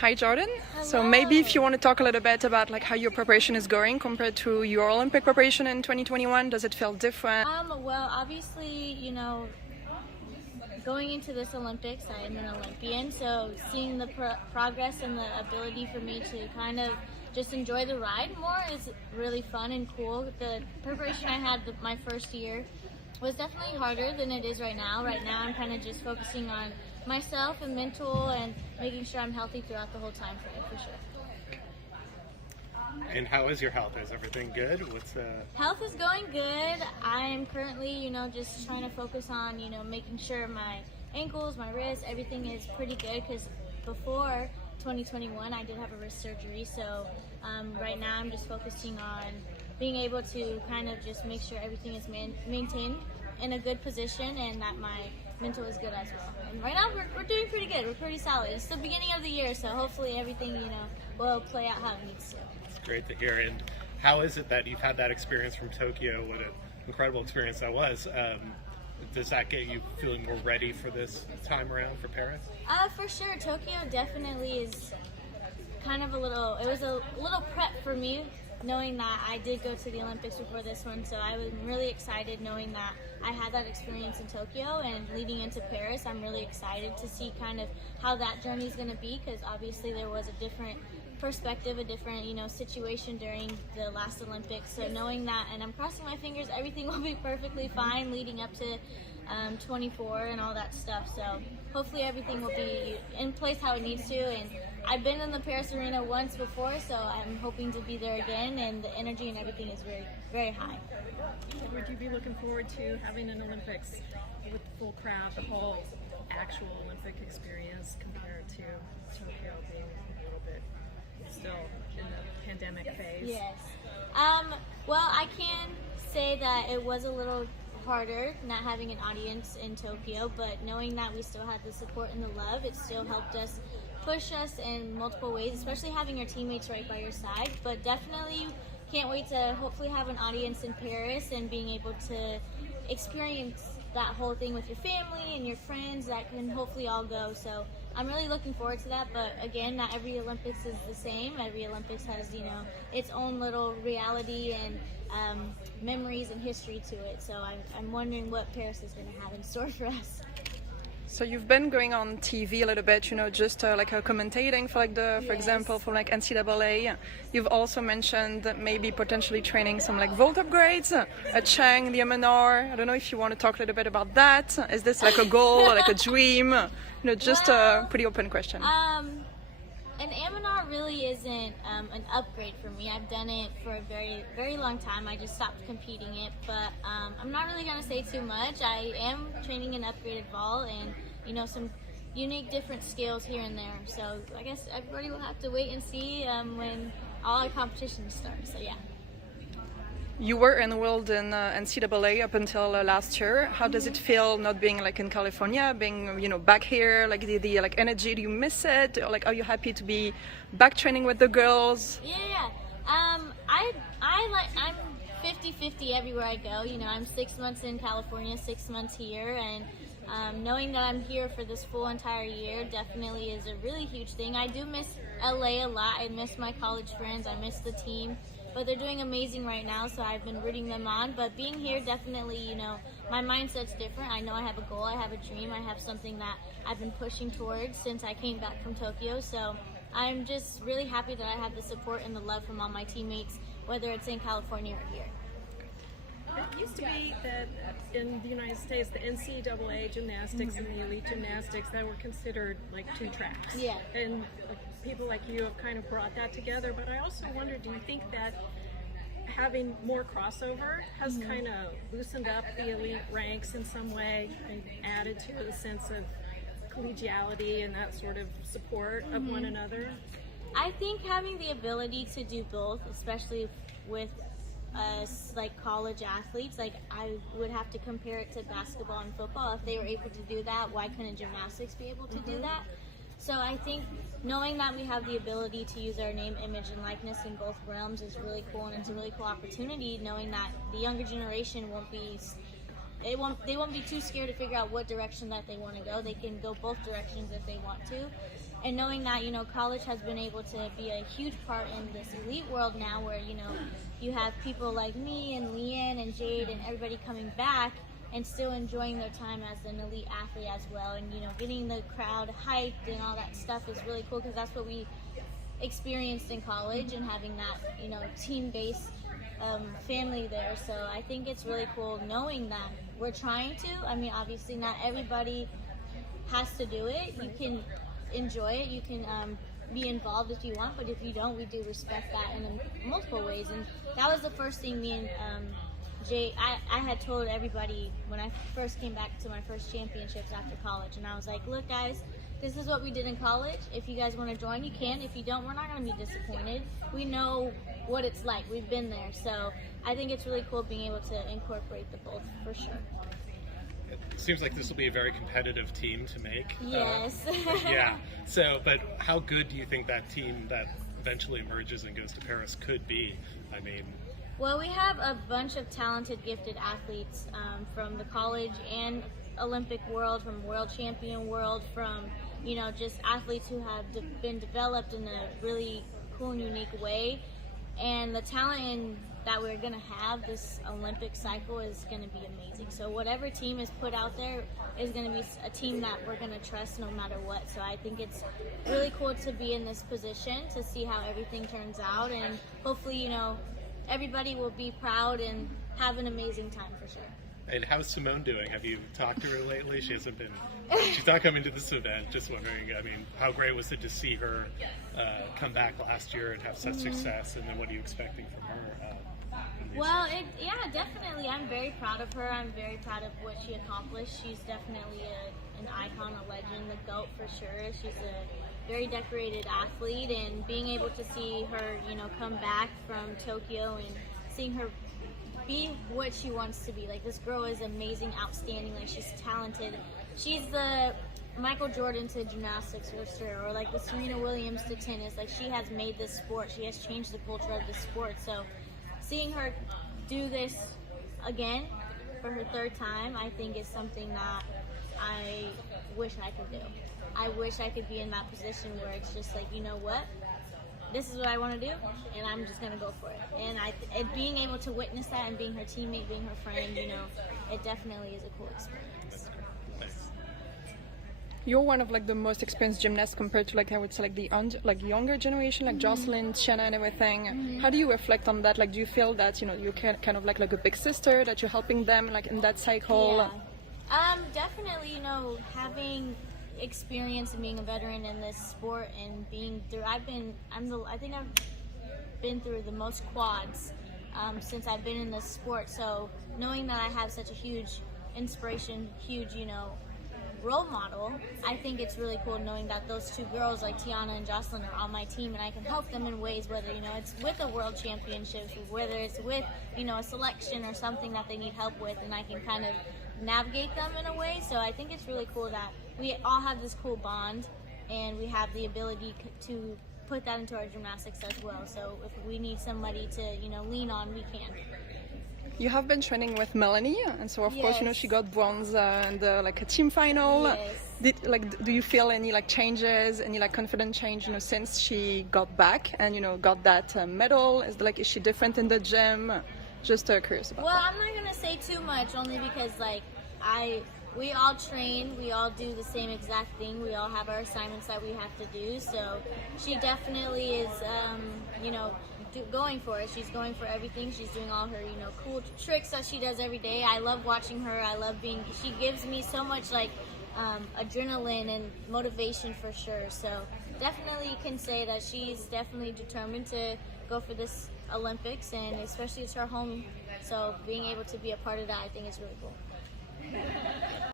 Hi Jordan. Hello. So maybe if you want to talk a little bit about like how your preparation is going compared to your Olympic preparation in 2021, does it feel different? Well, obviously, going into this Olympics, I am an Olympian, so seeing the progress and the ability for me to kind of just enjoy the ride more is really fun and cool. The preparation I had my first year was definitely harder than it is right now. Right now I'm kind of just focusing on myself and mental and making sure I'm healthy throughout the whole time frame, for sure. And how is your health? Is everything good? Health is going good. I'm currently, just trying to focus on, making sure my ankles, my wrists, everything is pretty good, because before 2021 I did have a wrist surgery, so right now I'm just focusing on being able to kind of just make sure everything is maintained in a good position and that my mental is good as well. And right now we're doing pretty good. We're pretty solid. It's the beginning of the year, so hopefully everything, will play out how it needs to. It's great to hear. And how is it that you've had that experience from Tokyo? What an incredible experience that was. Does that get you feeling more ready for this time around for Paris? For sure. Tokyo definitely is kind of it was a little prep for me, knowing that I did go to the Olympics before this one, so I was really excited knowing that I had that experience in Tokyo, and leading into Paris, I'm really excited to see kind of how that journey is going to be, because obviously there was a different perspective, a different situation during the last Olympics, so knowing that, and I'm crossing my fingers, everything will be perfectly fine leading up to 24 and all that stuff, so hopefully everything will be in place how it needs to. And I've been in the Paris arena once before, so I'm hoping to be there again, and the energy and everything is very, very high. Would you be looking forward to having an Olympics with the full crowd, the whole actual Olympic experience, compared to Tokyo being a little bit still in the pandemic phase? Yes. Well, I can say that it was a little harder not having an audience in Tokyo, but knowing that we still had the support and the love, it still helped us push us in multiple ways, especially having your teammates right by your side. But definitely can't wait to hopefully have an audience in Paris and being able to experience that whole thing with your family and your friends that can hopefully all go. So I'm really looking forward to that, but again, not every Olympics is the same. Every Olympics has, its own little reality and memories and history to it. So I'm wondering what Paris is going to have in store for us. So you've been going on TV a little bit, just commentating for for Yes. example, for NCAA. You've also mentioned that maybe potentially training some vault upgrades at Chang, the MNR. I don't know if you want to talk a little bit about that. Is this a goal, a dream? Just a pretty open question. An MNR really isn't an upgrade for me. I've done it for a very, very long time. I just stopped competing it, but I'm not really going to say too much. I am training an upgraded vault and, some unique different skills here and there. So I guess everybody will have to wait and see when all our competitions start. So yeah. You were enrolled in NCAA up until last year. How does it feel not being in California, being back here? The energy, do you miss it? Or are you happy to be back training with the girls? Yeah. I'm 50-50 everywhere I go. I'm 6 months in California, 6 months here, and knowing that I'm here for this full entire year definitely is a really huge thing. I do miss LA a lot. I miss my college friends. I miss the team. But they're doing amazing right now, so I've been rooting them on. But being here, definitely, my mindset's different. I know I have a goal, I have a dream, I have something that I've been pushing towards since I came back from Tokyo. So I'm just really happy that I have the support and the love from all my teammates, whether it's in California or here. It used to be that in the United States, the NCAA gymnastics and the elite gymnastics, that were considered two tracks. Yeah. And people like you have kind of brought that together. But I also wonder, do you think that having more crossover has kind of loosened up the elite ranks in some way and added to a sense of collegiality and that sort of support of one another? I think having the ability to do both, especially with us college athletes, I would have to compare it to basketball and football. If they were able to do that, why couldn't gymnastics be able to do that? So I think knowing that we have the ability to use our name, image, and likeness in both realms is really cool, and it's a really cool opportunity, knowing that the younger generation they won't be too scared to figure out what direction that they want to go. They can go both directions if they want to. And knowing that, you know, college has been able to be a huge part in this elite world now where, you know, you have people like me and Leanne and Jade and everybody coming back and still enjoying their time as an elite athlete as well. And, you know, getting the crowd hyped and all that stuff is really cool because that's what we experienced in college and having that, you know, team-based family there. So I think it's really cool knowing that we're trying to. I mean, obviously not everybody has to do it. You can enjoy it. You can be involved if you want, but if you don't, we do respect that in multiple ways. And that was the first thing me and Jay, I had told everybody when I first came back to my first championships after college, and I was like, look guys, this is what we did in college. If you guys want to join, you can. If you don't, we're not going to be disappointed. We know what it's like. We've been there. So I think it's really cool being able to incorporate the both for sure. It seems like this will be a very competitive team to make. Yes. Yeah. So, but how good do you think that team that eventually emerges and goes to Paris could be? I mean, well, we have a bunch of talented, gifted athletes from the college and Olympic world, from world champion world, from, you know, just athletes who have been developed in a really cool and unique way. And the talent that we're going to have this Olympic cycle is going to be amazing. So whatever team is put out there is going to be a team that we're going to trust no matter what. So I think it's really cool to be in this position to see how everything turns out. And hopefully, you know, everybody will be proud and have an amazing time for sure. And how's Simone doing? Have you talked to her lately? She's not coming to this event. Just wondering, I mean, how great was it to see her come back last year and have such success? And then what are you expecting from her? Well, yeah, definitely. I'm very proud of her. I'm very proud of what she accomplished. She's definitely an icon, a legend, the GOAT for sure. She's a very decorated athlete, and being able to see her, you know, come back from Tokyo and seeing her be what she wants to be. Like, this girl is amazing, outstanding. Like, she's talented. She's the Michael Jordan to gymnastics for sure, or like the Serena Williams to tennis. Like, she has made this sport. She has changed the culture of the sport. So seeing her do this again for her third time, I think is something that I wish I could do. I wish I could be in that position where it's just like, you know what? This is what I want to do, and I'm just going to go for it. And being able to witness that and being her teammate, being her friend, you know, it definitely is a cool experience. You're one of like the most experienced gymnasts compared to like I would say like the younger generation, like Jocelyn, Shanna, and everything. How do you reflect on that? Like, do you feel that, you know, you're kind of like a big sister, that you're helping them like in that cycle? Yeah. Definitely, you know, having experience and being a veteran in this sport and being through, I think I've been through the most quads since I've been in this sport. So knowing that I have such a huge inspiration, huge, you know, role model, I think it's really cool knowing that those two girls like Tiana and Jocelyn are on my team, and I can help them in ways, whether, you know, it's with a world championship, whether it's with, you know, a selection or something that they need help with, and I can kind of navigate them in a way. So I think it's really cool that we all have this cool bond, and we have the ability to put that into our gymnastics as well. So if we need somebody to, you know, lean on, we can. You have been training with Mélanie, and so of course, you know, she got bronze in the like a team final. Yes. Do you feel any like changes, any like confident change, you know, since she got back and, you know, got that medal? Is she different in the gym? Just curious about Well, that. I'm not gonna say too much, only because like we all train, we all do the same exact thing. We all have our assignments that we have to do. So she definitely is, you know, going for it. She's going for everything. She's doing all her, you know, cool tricks that she does every day. I love watching her. I love she gives me so much like adrenaline and motivation for sure. So definitely can say that she's definitely determined to go for this Olympics, and especially it's her home. So being able to be a part of that, I think is really cool.